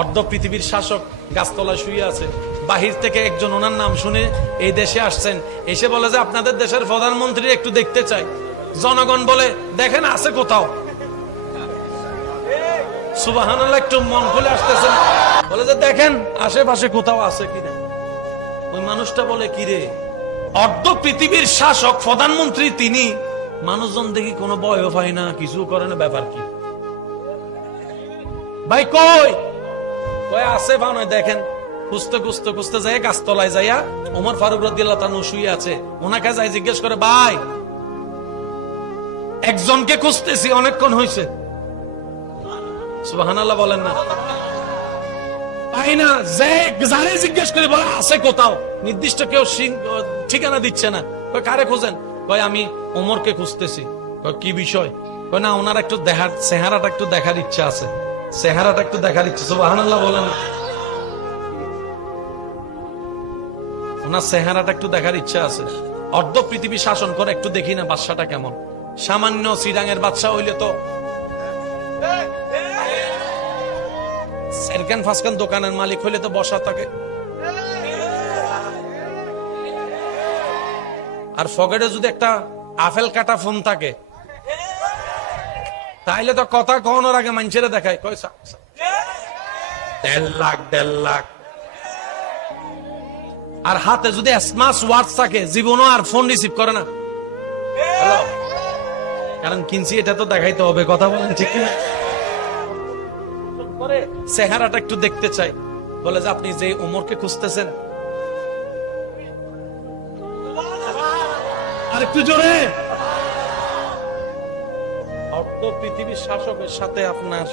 অর্ধ পৃথিবীর শাসক গাছতলায় শুয়ে আছে, বাহির থেকে একজন ওনার নাম শুনে এই দেশে আসছেন, এসে বলে যে আপনাদের দেশের প্রধানমন্ত্রী একটু দেখতে চাই। জনগণ বলে দেখেন আছে কোথাও। সুবহানাল্লাহ, একটু মন খুলে আসতেছেন, বলে যে দেখেন আশেপাশে কোথাও আছে কিনা। ওই মানুষটা বলে কিরে, অর্ধ পৃথিবীর শাসক প্রধানমন্ত্রী তিনি, মানুষজন দেখি কোনো ভয়ও পায় না, কিছু করে না, ব্যাপার কি ভাই? কই কই আছে ভাই, দেখেন। খুঁজতে খুঁজতে খুঁজতে যায় গাছতলায় যাইয়া ওমর ফারুক রাদিয়াল্লাহু তাআলা শুয়ে আছে, ওনাকে যাই জিজ্ঞেস করে ভাই একজনকে খুঁজতেছি, অনেকক্ষণ হয়েছে। সুবহানাল্লাহ বলেন না, পাই না। যে যারে জিজ্ঞেস করে বলে আছে কোথাও, নির্দিষ্ট কেউ ঠিকানা দিচ্ছে না। কই কারে খোঁজেন? কই আমি ওমরকে খুঁজতেছি। কই কি বিষয়? কই না ওনার একটু দেখার, চেহারাটা একটু দেখার ইচ্ছা আছে, চেহারাটা একটু দেখার ইচ্ছা। সুবহানাল্লাহ বলেন, ওনার চেহারাটা একটু দেখার ইচ্ছা আছে। অর্ধ পৃথিবী শাসন করে, একটু দেখি না বাদশাটা কেমন। সামান্য চিরাঙের বাদশা হইলে তো সেরকান ফাসকান দোকানের মালিক হইলে তো বসা থাকে, আর ফকেটে যদি একটা আপেল কাটা ফোন থাকে তাইলে তো কথা কখনোর আগে মানুষের দেখায়, কয় 1.5 লাখ 1.5 লাখ। আর হাতে যদি স্মার্ট ওয়াচ থাকে, জীবনও আর ফোন রিসিভ করে না। হ্যালো, কারণ কিনছি এটা তো দেখাইতে হবে, কথা বলেন ঠিক না? চেহারাটা একটু দেখতে চাই। বলে যে আপনি যে উমরকে খুঁজতেছেন, আর একটু জোরে। অর্ধ পৃথিবীর শাসকের সাথে আপনার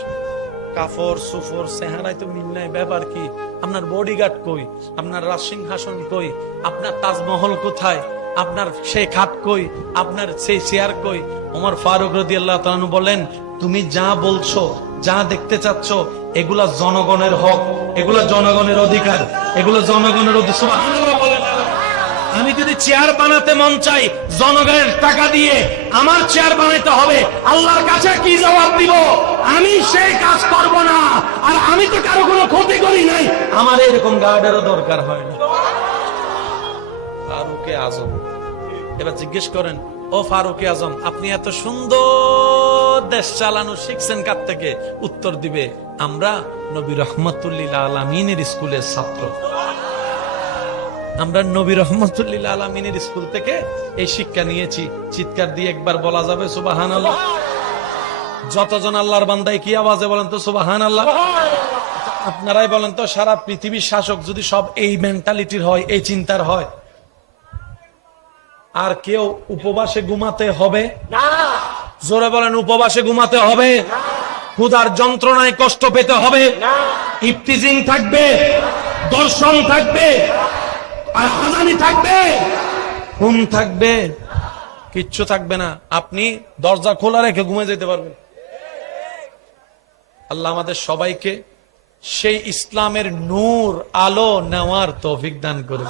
কাফর সুফর চেহারায় তো মিল নাই, ব্যাপার কি? আপনার বডিগার্ড কই? আপনার রাজসিংহাসন কই? আপনার তাজমহল কোথায়? আপনার সেই খাট কই? আপনার সেই চেয়ার কই? ওমর ফারুক রাদিয়াল্লাহু তাআলা বলেন, তুমি যা বলছো, যা দেখতে চাচ্ছ, এগুলা জনগণের হক, এগুলা জনগণের অধিকার, এগুলো জনগণের অধিকার। সুবহানাল্লাহ বলেন। আমি যদি চেয়ার বানাতে মন চাই, জনগণের টাকা দিয়ে আমার চেয়ার বানাইতে হবে, আল্লাহর কাছে কি জবাব দিব? আমি সেই কাজ করব না, আর আমি তো কারো কোনো ক্ষতি করি নাই, আমার এরকম গার্ডেরও দরকার হয় না। ফারুকে আজম, এবার জিজ্ঞেস করেন, ও ফারুকে আজম, আপনি এত সুন্দর দেশ চালানো শিখছেন কার থেকে? উত্তর দিবে, আমরা নবী রহমাতুল্লিল আলামিনের স্কুলের ছাত্র, আমরা নবী রহমাতুল্লিল আলামিনের স্কুল থেকে এই শিক্ষা নিয়েছি। চিৎকার দিয়ে একবার বলা যাবে সুবহানাল্লাহ? যতজন আল্লাহর বান্দায় কি আওয়াজে বলেন তো সুবহানাল্লাহ? আপনারাই বলেন তো, সারা পৃথিবীর শাসক যদি সব এই মেন্টালিটির হয়, এই চিন্তার হয়, আর কেউ উপবাসে ঘুমাতে হবে না? জোরে বলেন, উপবাসে ঘুমাতে হবে? ক্ষুধার যন্ত্রণায় কষ্ট পেতে হবে না? ইফতিজিং থাকবে, দর্শন থাকবে, আর হাজানি থাকবে, ঘুম থাকবে, কিচ্ছু থাকবে না। আপনি দরজা খোলা রেখে ঘুমে যেতে পারবেন। আল্লাহ আমাদের সবাইকে সেই ইসলামের নূর, আলো নেওয়ার তৌফিক দান করুন।